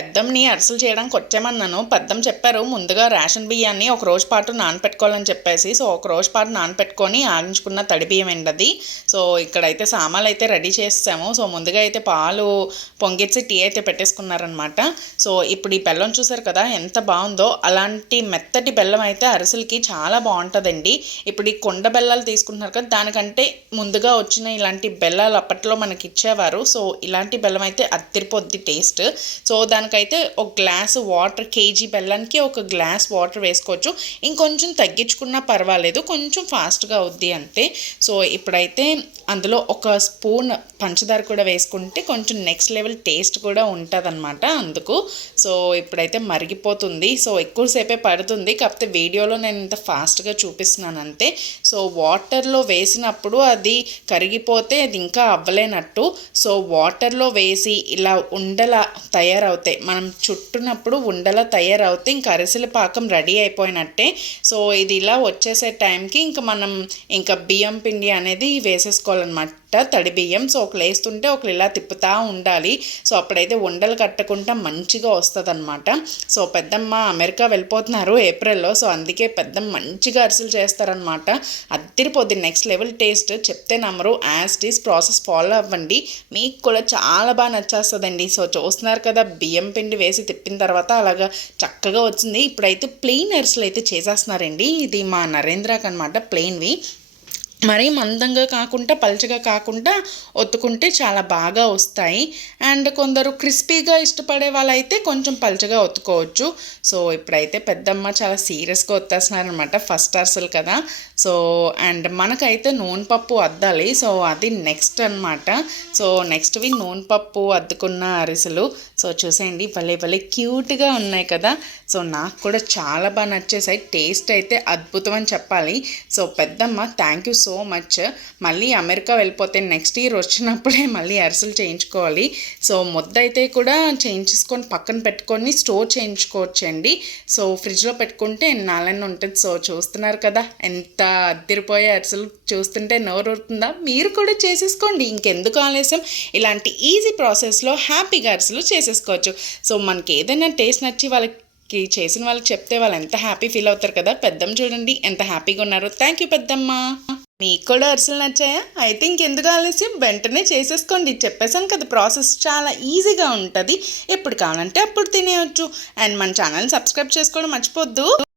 పెద్దంని అరిసెలు చేయడానికి వచ్చామన్నాను పెద్దం చెప్పారు ముందుగా రేషన్ బియ్యాన్ని ఒక రోజు పాటు నానపెట్టుకోవాలని చెప్పేసి. సో ఒక రోజు పాటు నానపెట్టుకొని ఆగించుకున్న తడి బియ్యం ఎండది సో ఇక్కడైతే సామాన్లు అయితే రెడీ చేసాము సో ముందుగా అయితే పాలు పొంగిచ్చి టీ అయితే పెట్టేసుకున్నారనమాట సో ఇప్పుడు ఈ బెల్లం చూసారు కదా ఎంత బాగుందో. అలాంటి మెత్తటి బెల్లం అయితే అరిసెలకి చాలా బాగుంటుందండి. ఇప్పుడు ఈ కొండ బెల్లాలు తీసుకుంటున్నారు కదా దానికంటే ముందుగా వచ్చిన ఇలాంటి బెల్లాలు అప్పట్లో మనకి ఇచ్చేవారు. సో ఇలాంటి బెల్లం అయితే అత్తిరిపోద్ది టేస్ట్. సో దాని దానికైతే ఒక గ్లాస్ వాటర్ కేజీ బెల్లానికి ఒక గ్లాస్ వాటర్ వేసుకోవచ్చు. ఇంకొంచెం తగ్గించుకున్నా పర్వాలేదు. కొంచెం ఫాస్ట్గా అవుద్ది అంతే. సో ఇప్పుడైతే అందులో ఒక స్పూన్ పంచదార కూడా వేసుకుంటే కొంచెం నెక్స్ట్ లెవెల్ టేస్ట్ కూడా ఉంటుంది అనమాట అందుకు. సో ఇప్పుడైతే మరిగిపోతుంది. సో ఎక్కువసేపే పడుతుంది. కాకపోతే వీడియోలో నేను ఇంత ఫాస్ట్గా చూపిస్తున్నాను అంతే. సో వాటర్లో వేసినప్పుడు అది కరిగిపోతే అది ఇంకా అవ్వలేనట్టు. సో వాటర్లో వేసి ఇలా ఉండలా తయారవుతాయి మనం చుట్టునప్పుడు ఉండలా తయారవుతే ఇంకా అరిసెల పాకం రెడీ అయిపోయినట్టే. సో ఇది ఇలా వచ్చేసే టైంకి ఇంకా మనం ఇంకా బియ్యం పిండి అనేది వేసేసుకోవాలన్నమాట. తడి బియ్యం సో ఒకళ్ళు వేస్తుంటే ఒకళ్ళు ఇలా తిప్పుతూ ఉండాలి. సో అప్పుడైతే ఉండలు కట్టకుండా మంచిగా వస్తుంది అనమాట సో పెద్దమ్మ అమెరికా వెళ్ళిపోతున్నారు ఏప్రిల్లో. సో అందుకే పెద్దమ్మ మంచిగా అరిసెలు చేస్తారనమాట అద్దరిపోద్ది. నెక్స్ట్ లెవెల్ టేస్ట్ చెప్తే నమ్మరు. యాజ్ టీస్ ప్రాసెస్ ఫాలో అవ్వండి. మీకు కూడా చాలా బాగా నచ్చేస్తుందండి. సో చూస్తున్నారు కదా బియ్యం పిండి వేసి తిప్పిన తర్వాత అలాగా చక్కగా వచ్చింది. ఇప్పుడైతే ప్లెయిన్ అరిసెలు అయితే చేసేస్తున్నారండి. ఇది మా నరేంద్రకి అనమాట ప్లెయిన్వి. మరీ మందంగా కాకుండా పలుచగా కాకుండా ఒత్తుకుంటే చాలా బాగా వస్తాయి. అండ్ కొందరు క్రిస్పీగా ఇష్టపడే వాళ్ళైతే కొంచెం పలుచగా ఒత్తుకోవచ్చు. సో ఇప్పుడైతే పెద్దమ్మ చాలా సీరియస్గా ఒత్తేస్తున్నారనమాట ఫస్ట్ అర్సలు కదా. సో అండ్ మనకైతే నూనె పప్పు అద్దాలి. సో అది నెక్స్ట్ అనమాట సో నెక్స్ట్వి నూనె పప్పు అద్దుకున్న అరిసెలు. సో చూసేయండి భలే భలే క్యూట్గా ఉన్నాయి కదా. సో నాకు కూడా చాలా బాగా నచ్చేసాయి. టేస్ట్ అయితే అద్భుతం అని చెప్పాలి. సో పెద్దమ్మ థ్యాంక్ యూ సో మచ్ మళ్ళీ అమెరికా వెళ్ళిపోతే నెక్స్ట్ ఇయర్ వచ్చినప్పుడే మళ్ళీ అరిసెలు చేయించుకోవాలి. సో ముద్ద అయితే కూడా చేయించుకొని పక్కన పెట్టుకొని స్టోర్ చేయించుకోవచ్చండి. సో ఫ్రిడ్జ్లో పెట్టుకుంటే నాలన్న ఉంటుంది. సో చూస్తున్నారు కదా ఎంత అద్దరిపోయే అరిసెలు చూస్తుంటే నోరు ఊరుతుందా? మీరు కూడా చేసేసుకోండి. ఇంకెందుకు ఆలస్యం? ఇలాంటి ఈజీ ప్రాసెస్లో హ్యాపీగా అరిసెలు చేసేసుకోవచ్చు. సో మనకి ఏదైనా టేస్ట్ నచ్చి వాళ్ళకి కి చేసిన వాళ్ళకి చెప్తే వాళ్ళు ఎంత హ్యాపీ ఫీల్ అవుతారు కదా? పెద్దమ్మ చూడండి ఎంత హ్యాపీగా ఉన్నారో. థ్యాంక్ యూ పెద్దమ్మ. మీకు కూడా అరిసెలు నచ్చాయా? అయితే ఇంకెందుకు ఆలస్యం? వెంటనే చేసేసుకోండి. చెప్పేసాను కదా ప్రాసెస్ చాలా ఈజీగా ఉంటుంది. ఎప్పుడు కావాలంటే అప్పుడు తినేయచ్చు. అండ్ మన ఛానల్ని సబ్స్క్రైబ్ చేసుకోవడం మర్చిపోద్దు.